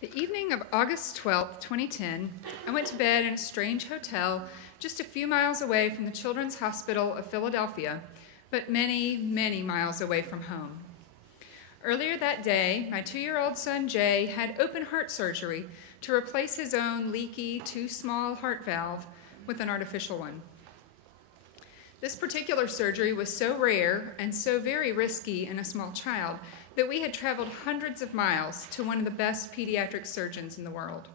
The evening of August 12, 2010, I went to bed in a strange hotel just a few miles away from the Children's Hospital of Philadelphia, but many, many miles away from home. Earlier that day, my 2-year-old son Jay had open heart surgery to replace his own leaky, too small heart valve with an artificial one. This particular surgery was so rare and so very risky in a small child that we had traveled hundreds of miles to one of the best pediatric surgeons in the world.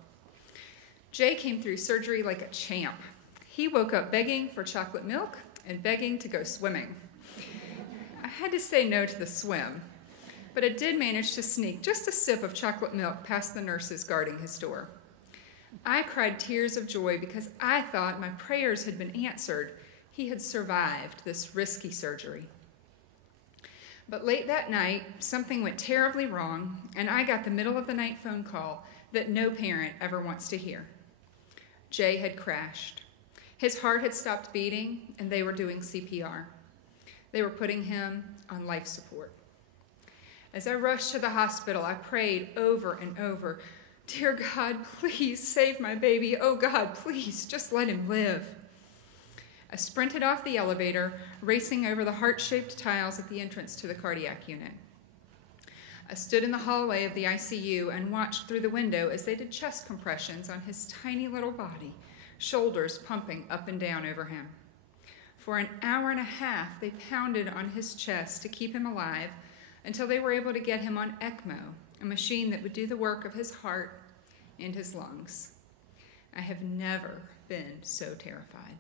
Jay came through surgery like a champ. He woke up begging for chocolate milk and begging to go swimming. I had to say no to the swim, but I did manage to sneak just a sip of chocolate milk past the nurses guarding his door. I cried tears of joy because I thought my prayers had been answered. He had survived this risky surgery. But late that night, something went terribly wrong, and I got the middle of the night phone call that no parent ever wants to hear. Jay had crashed. His heart had stopped beating, and they were doing CPR. They were putting him on life support. As I rushed to the hospital, I prayed over and over, "Dear God, please save my baby. Oh God, please, just let him live." I sprinted off the elevator, racing over the heart-shaped tiles at the entrance to the cardiac unit. I stood in the hallway of the ICU and watched through the window as they did chest compressions on his tiny little body, shoulders pumping up and down over him. For an hour and a half, they pounded on his chest to keep him alive until they were able to get him on ECMO, a machine that would do the work of his heart and his lungs. I have never been so terrified.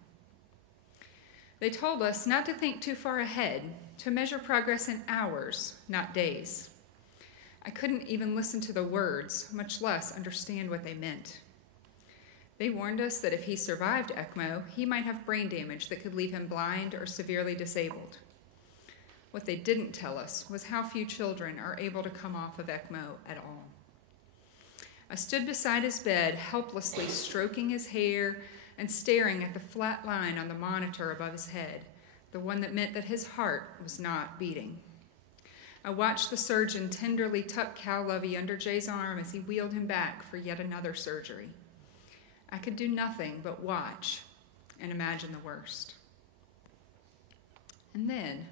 They told us not to think too far ahead, to measure progress in hours, not days. I couldn't even listen to the words, much less understand what they meant. They warned us that if he survived ECMO, he might have brain damage that could leave him blind or severely disabled. What they didn't tell us was how few children are able to come off of ECMO at all. I stood beside his bed, helplessly stroking his hair and staring at the flat line on the monitor above his head, the one that meant that his heart was not beating. I watched the surgeon tenderly tuck Cal Lovey under Jay's arm as he wheeled him back for yet another surgery. I could do nothing but watch and imagine the worst. And then,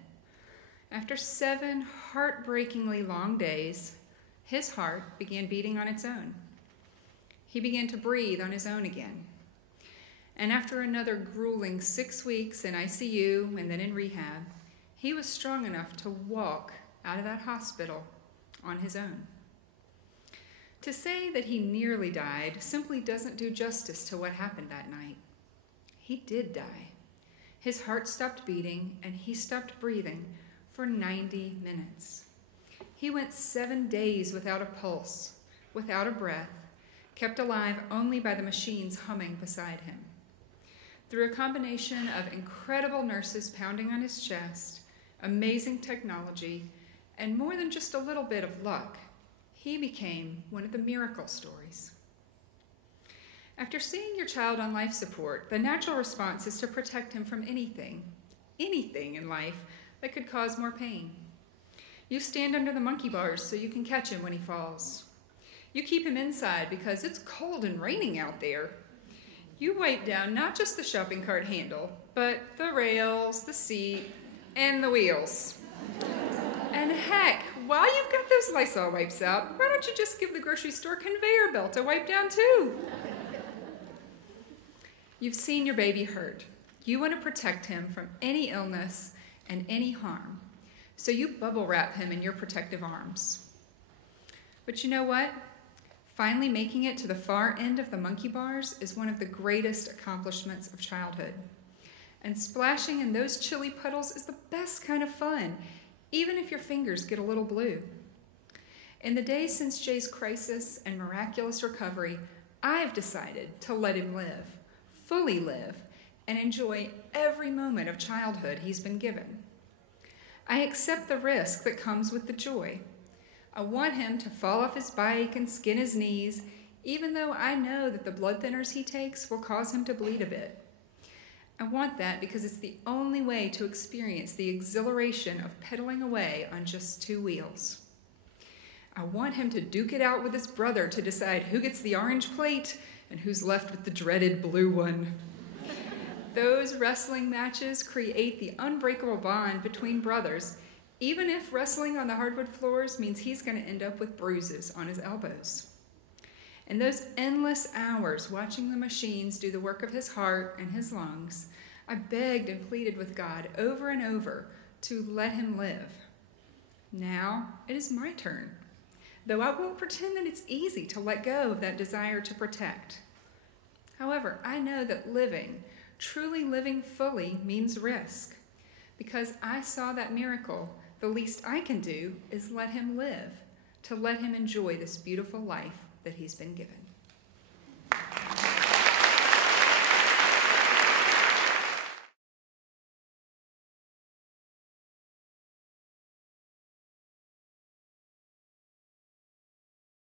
after 7 heartbreakingly long days, his heart began beating on its own. He began to breathe on his own again. And after another grueling 6 weeks in ICU and then in rehab, he was strong enough to walk out of that hospital on his own. To say that he nearly died simply doesn't do justice to what happened that night. He did die. His heart stopped beating and he stopped breathing for 90 minutes. He went 7 days without a pulse, without a breath, kept alive only by the machines humming beside him. Through a combination of incredible nurses pounding on his chest, amazing technology, and more than just a little bit of luck, he became one of the miracle stories. After seeing your child on life support, the natural response is to protect him from anything in life that could cause more pain. You stand under the monkey bars so you can catch him when he falls. You keep him inside because it's cold and raining out there. You wipe down not just the shopping cart handle, but the rails, the seat, and the wheels. And heck, while you've got those Lysol wipes out, why don't you just give the grocery store conveyor belt a wipe down too? You've seen your baby hurt. You want to protect him from any illness and any harm, so you bubble wrap him in your protective arms. But you know what? Finally making it to the far end of the monkey bars is one of the greatest accomplishments of childhood. And splashing in those chilly puddles is the best kind of fun, even if your fingers get a little blue. In the days since Jay's crisis and miraculous recovery, I've decided to let him live, fully live, and enjoy every moment of childhood he's been given. I accept the risk that comes with the joy. I want him to fall off his bike and skin his knees, even though I know that the blood thinners he takes will cause him to bleed a bit. I want that because it's the only way to experience the exhilaration of pedaling away on just 2 wheels. I want him to duke it out with his brother to decide who gets the orange plate and who's left with the dreaded blue one. Those wrestling matches create the unbreakable bond between brothers, even if wrestling on the hardwood floors means he's going to end up with bruises on his elbows. In those endless hours watching the machines do the work of his heart and his lungs, I begged and pleaded with God over and over to let him live. Now it is my turn, though I won't pretend that it's easy to let go of that desire to protect. However, I know that living, truly living fully, means risk. Because I saw that miracle, the least I can do is let him live, to let him enjoy this beautiful life that he's been given.